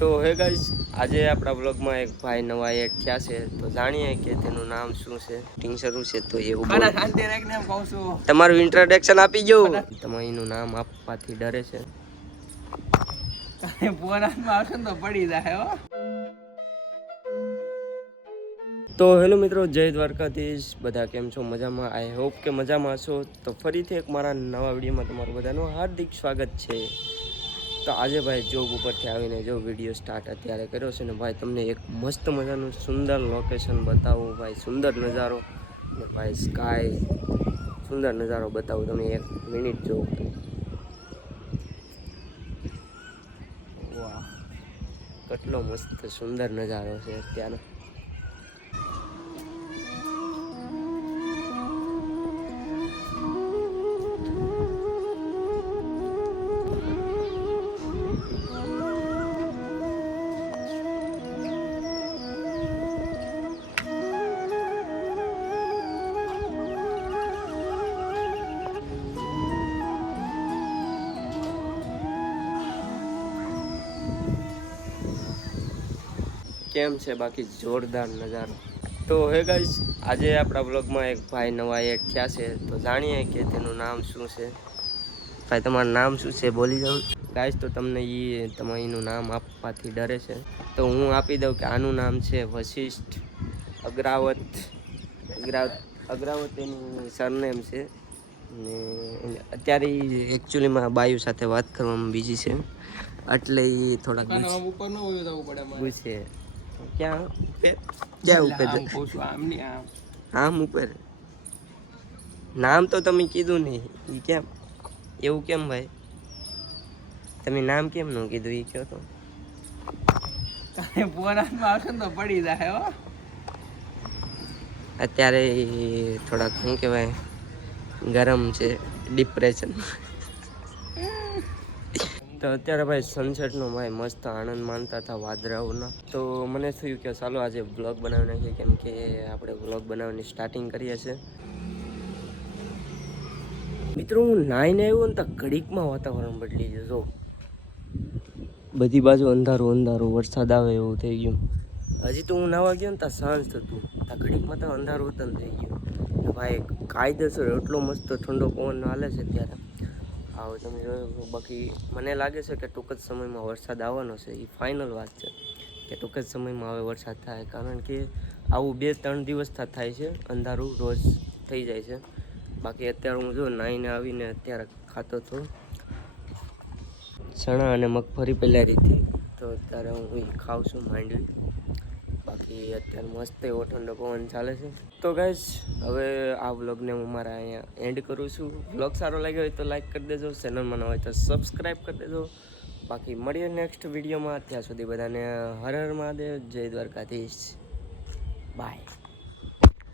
તો હે ગાઈસ, આજે આપણા બ્લોગમાં એક ભાઈ નવા એડ થયા છે, તો જાણીએ કે તેનું નામ શું છે, ટીંગ શરૂ છે. તો એવું બોલો, શાંતિ રાખીને એમ કહું છું. તમારું ઇન્ટ્રોડક્શન આપી જો. તમે એનું નામ આપવાથી ડરે છે. પોરામાં આવશે ને તો પડી જાય હો. તો હેલો મિત્રો, જય દ્વારકાધીશ. બધા કેમ છો? મજામાં? આઈ હોપ કે મજામાં હશો. તો ફરીથી એક મારા નવા વિડીયોમાં તમારું બધાનું હાર્દિક સ્વાગત છે. તો આજે ભાઈ જોબ ઉપરથી આવીને જો વિડીયો સ્ટાર્ટ અત્યારે કર્યો છે ને ભાઈ, તમને એક મસ્ત મજાનું સુંદર લોકેશન બતાવું ભાઈ, સુંદર નજારો ને ભાઈ સ્કાય, સુંદર નજારો બતાવું. તમે એક મિનિટ જો. વાહ, કેટલો મસ્ત સુંદર નજારો છે અત્યારે. કેમ છે બાકી? જોરદાર નજારો. તો હે ગાઈસ, આજે આપણા બ્લોગમાં એક ભાઈ નવા એડ થયા છે, તો જાણીએ કે તેનું નામ શું છે. ભાઈ તમારું નામ શું છે બોલી જાઉં ગાઈસ. તો તમને તમે એનું નામ આપવાથી ડરે છે, તો હું આપી દઉં કે આનું નામ છે વશિષ્ઠ અગ્રાવત. અગ્રાવત એનું સરનેમ છે ને અત્યારે એકચ્યુઅલીમાં બાયુ સાથે વાત કરવામાં બીજી છે, એટલે એ થોડાક ગુસ્સે. ક્યાં ઉપર આમ ઉપર નામ તો તમે કીધું નહીં, એ કેમ એવું? કેમ ભાઈ તમે નામ કેમ ન કીધું એ કહો તો. પોરામાં આવશે ને તો પડી જાય હો. અત્યારે થોડાક શું કહેવાય, ગરમ છે, ડિપ્રેશન. તો અત્યારે ભાઈ સનસેટનો ભાઈ મસ્ત આનંદ માનતા હતા વાદળાઓના. તો મને થયું કે ચાલો આજે વ્લોગ બનાવી નાખીએ, કેમ કે આપણે વ્લોગ બનાવવાની સ્ટાર્ટિંગ કરીએ છીએ. મિત્રો હું નાઈને આવ્યો ને તો ઘડીકમાં વાતાવરણ બદલી જશો. બધી બાજુ અંધારું અંધારું, વરસાદ આવે એવું થઈ ગયું. હજી તો હું નાવા ગયો ને ત્યાં સાંજ થતું, ત્યાં ઘડીકમાં તો અંધારું વતન થઈ ગયું. ભાઈ કાયદેસર એટલો મસ્ત ઠંડો પવન હાલે છે ત્યારે. આવો તમે જોયો. બાકી મને લાગે છે કે ટૂંક જ સમયમાં વરસાદ આવવાનો છે. એ ફાઇનલ વાત છે કે ટૂંક જ સમયમાં હવે વરસાદ થાય, કારણ કે આવું 2-3 દિવસ થાય છે, અંધારું રોજ થઈ જાય છે. બાકી અત્યારે હું જો નાહીને આવીને અત્યારે ખાતો હતો ચણા અને મગફળી પહેલાં રીતે, તો અત્યારે હું એ ખાઉં છું માંડવી. બાકી અત્યારે મસ્ત એવો ઠંડો પવન ચાલે છે. તો ગાઈસ, હવે આ વ્લોગને હું મારા અહીંયા એન્ડ કરું છું. વ્લોગ સારો લાગ્યો હોય તો લાઈક કરી દેજો, ચેનલમાં ન હોય તો સબસ્ક્રાઈબ કરી દેજો. બાકી મળીએ નેક્સ્ટ વિડીયોમાં. ત્યાં સુધી બધાને હર હર મહાદેવ, જય દ્વારકાધીશ, બાય.